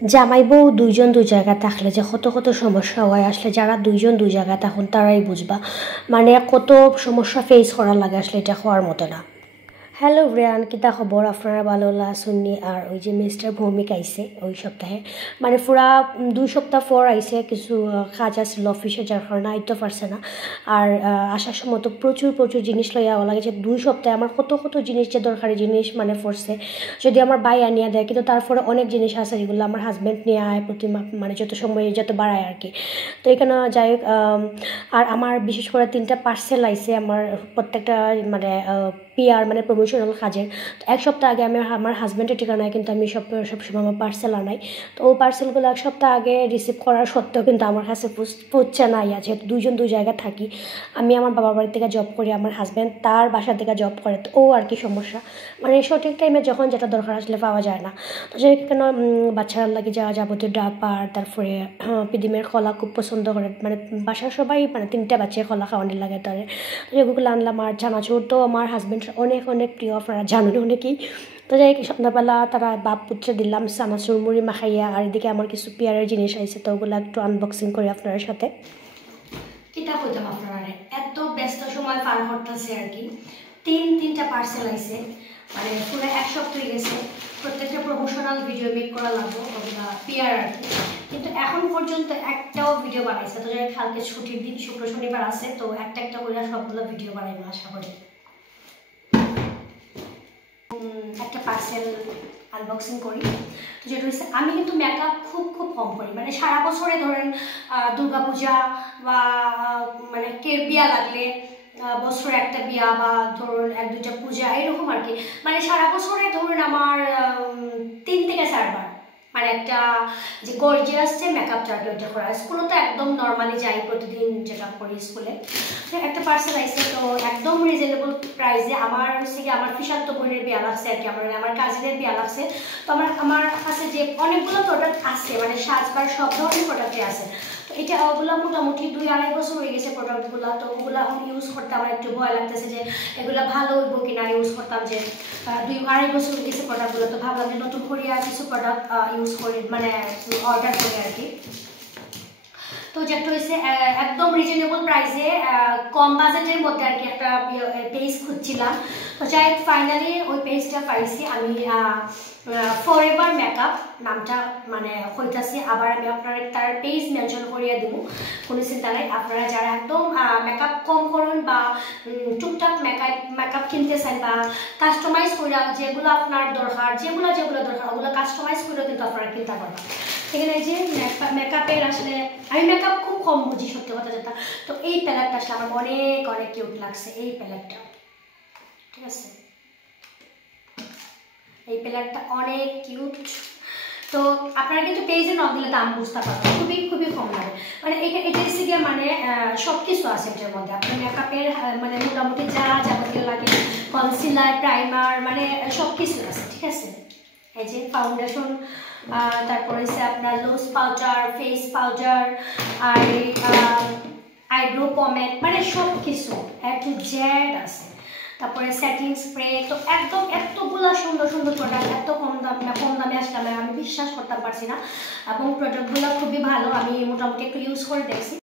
জামাই বউ দুইজন দুই জায়গা থাকলে যে কত কত সমস্যা হয় আসলে যারা দুইজন দুই জায়গা তখন তারাই বুঝবা মানে কত সমস্যা ফেস করা লাগে আসলে এটা হওয়ার মতো না। হ্যালো ব্রিয়ান, কিতা খবর? আপনারা ভালো শুননি। আর ওই যে মিস্টার ভৌমিক আইসে ওই সপ্তাহে, মানে পুরা 2 সপ্তাহ পর আইসে, কিছু কাজ আসছিল অফিসে যার কারণে আইতে পারছে না। আর আসার সময় তো প্রচুর প্রচুর জিনিস লইয়া আওয়া লাগে, যে 2 সপ্তাহে আমার কত কত জিনিস, যে দরকারি জিনিস মানে পড়ছে। যদি আমার ভাই আনিয়া দেয়, কিন্তু তারপরে অনেক জিনিস আছে যেগুলো আমার হাজব্যান্ড নিয়ে আয় প্রতি মানে যত সময় যত বাড়ায় আর কি। তো এখানে যাই হোক, আর আমার বিশেষ করে 3টা পার্সেল আইসে আমার প্রত্যেকটা মানে পিআর মানে প্রমোশনাল কাজের। তো 1 সপ্তাহ আগে আমি আমার হাজব্যান্ডের ঠিকানায় কিন্তু আমি সবসময় আমার পার্সেল আনাই। তো ওই পার্সেলগুলো 1 সপ্তাহ আগে রিসিভ করার সত্ত্বেও কিন্তু আমার কাছে পৌঁছে নাই। যেহেতু দুইজন দুই জায়গায় থাকি, আমি আমার বাবার বাড়ি থেকে জব করি, আমার হাজব্যান্ড তার বাসা থেকে জব করে। তো ও আর কি সমস্যা, মানে সঠিক টাইমে যখন যেটা দরকার আসলে পাওয়া যায় না। তো কেন বাচ্চারা লাগে যাওয়া যাবতীয় ডাপার, তারপরে পিদিমের কলা খুব পছন্দ করে, মানে বাসার সবাই মানে 3টা বাচ্চায় কলা খাওয়ানি লাগে তারে। তো যেগুলো আনলাম। আর চানাচুর তো আমার হাজব্যান্ড অনেক অনেক প্রিয়, আপনারা জানেন অনেকেই। তো যাই সন্ধ্যাবেলা তারা বাপ পুত্রে দিলাম চানাচুর মুড়ি মাখাইয়া। আর এদিকে আমার কিছু পিয়ারের জিনিস আইছে, তো ওগুলো একটু আনবক্সিং করি আপনার সাথে। কিতা কইতাম আপনারা, এত ব্যস্ত সময় পার করতেছে আর কি। 3টা পার্সেল আইছে, মানে পুরো 1 সপ্তাহ হয়ে গেছে। প্রত্যেকটা প্রমোশনাল ভিডিও মেক করা লাগবে, ওগুলা পিয়ার আর কি। কিন্তু এখন পর্যন্ত একটাও ভিডিও বানাইছে। তো যাই কালকে ছুটির দিন, শুক্র শনিবার আছে, তো একটা একটা করে সবগুলো ভিডিও বানাইবো আশা করি। একটা পার্সেল আনবক্সিং করি। তো যেটা হচ্ছে, আমি কিন্তু মেকআপ খুব খুব কম করি, মানে সারা বছরে ধরেন দুর্গাপূজা বা মানে কে বিয়া লাগলে বছরে একটা বিয়া বা ধরুন 1-2টা পূজা এরকম আর কি, মানে সারা বছরে ধরুন আমার 3 থেকে 4 বার মানে একটা যে গর্জিয়াস যে মেকআপটা আর কি ওইটা করা। স্কুলে তো একদম নর্মালি যাই, প্রতিদিন যেটা করি স্কুলে। একটা পার্সেল আইসে, তো একদম রিজনেবল প্রাইসে। আমার হচ্ছে কি, আমার ফিসাত্ত বোনের বিয়া লাগছে আর কি, আমার কাজিনের বিয়া লাগছে। তো আমার কাছে যে অনেকগুলো প্রোডাক্ট আছে, মানে সাজবার সব ধরনের প্রোডাক্টই আছে। তো এটা ওগুলো মোটামুটি 2-2.5 বছর হয়ে গেছে প্রোডাক্টগুলো। তো ওগুলো এখন ইউজ করতে আমার একটু ভয় লাগতেছে যে এগুলো ভালো হইব কিনা। ইউজ করতাম যে 2-2.5 বছর হয়ে গেছে প্রোডাক্টগুলো, তো ভাবলাম যে নতুন করে আর কিছু প্রোডাক্ট ইউজ করি, মানে অর্ডার করি আর কি। তো যেটা হয়েছে একদম রিজনেবল প্রাইসে, কম বাজেটের মধ্যে আর কি একটা পেজ খুঁজছিলাম। তো যাই ফাইনালি ওই পেজটা পাইছি আমি। ফরএভার মেকআপ নামটা মানে হইতাছি। আবার আমি আপনার তার পেজ মেনশন করিয়ে দেবো, কোনো চিন্তা নাই। আপনারা যারা একদম মেকআপ কম করুন বা টুকটাক মেকআপ কিনতে চান বা কাস্টমাইজ করে যেগুলো আপনার দরকার, যেগুলো দরকার ওগুলো কাস্টমাইজ করেও কিন্তু আপনারা কিনতে পারবেন। এখানে যে মেকআপের আসলে আমি মেকআপ খুব কম বুঝি, সত্যি কথা যেটা। তো এই প্যালেটটা আসলে আমার অনেক অনেক কিউট লাগছে, এই প্যালেটটা। ঠিক আছে, এই প্যালেটটা অনেক কিউট। তো আপনারা কিন্তু পেজে নক দিলে দাম বুঝতে পারবেন, খুবই খুবই কম লাগে। মানে এটা এসে গিয়ে মানে সব কিছু আছে এটার মধ্যে। আপনার মেকআপের মানে মোটামুটি যা যাবতীয় লাগে, কনসিলার, প্রাইমার, মানে সব কিছু আছে। ঠিক আছে, এই যে ফাউন্ডেশন, তারপর হচ্ছে আপনার লোজ পাউডার, ফেস পাউডার, আর আইব্রো পমেড, মানে সব কিছু A to Z আছে। তারপরে সেটিং স্প্রে। তো একদম এতগুলা সুন্দর সুন্দর প্রোডাক্ট এত কম দামে আসলে আমি বিশ্বাস করতে পারছি না। এবং প্রোডাক্টগুলো খুবই ভালো, আমি মোটামুটি একটু ইউজ করে দেখছি।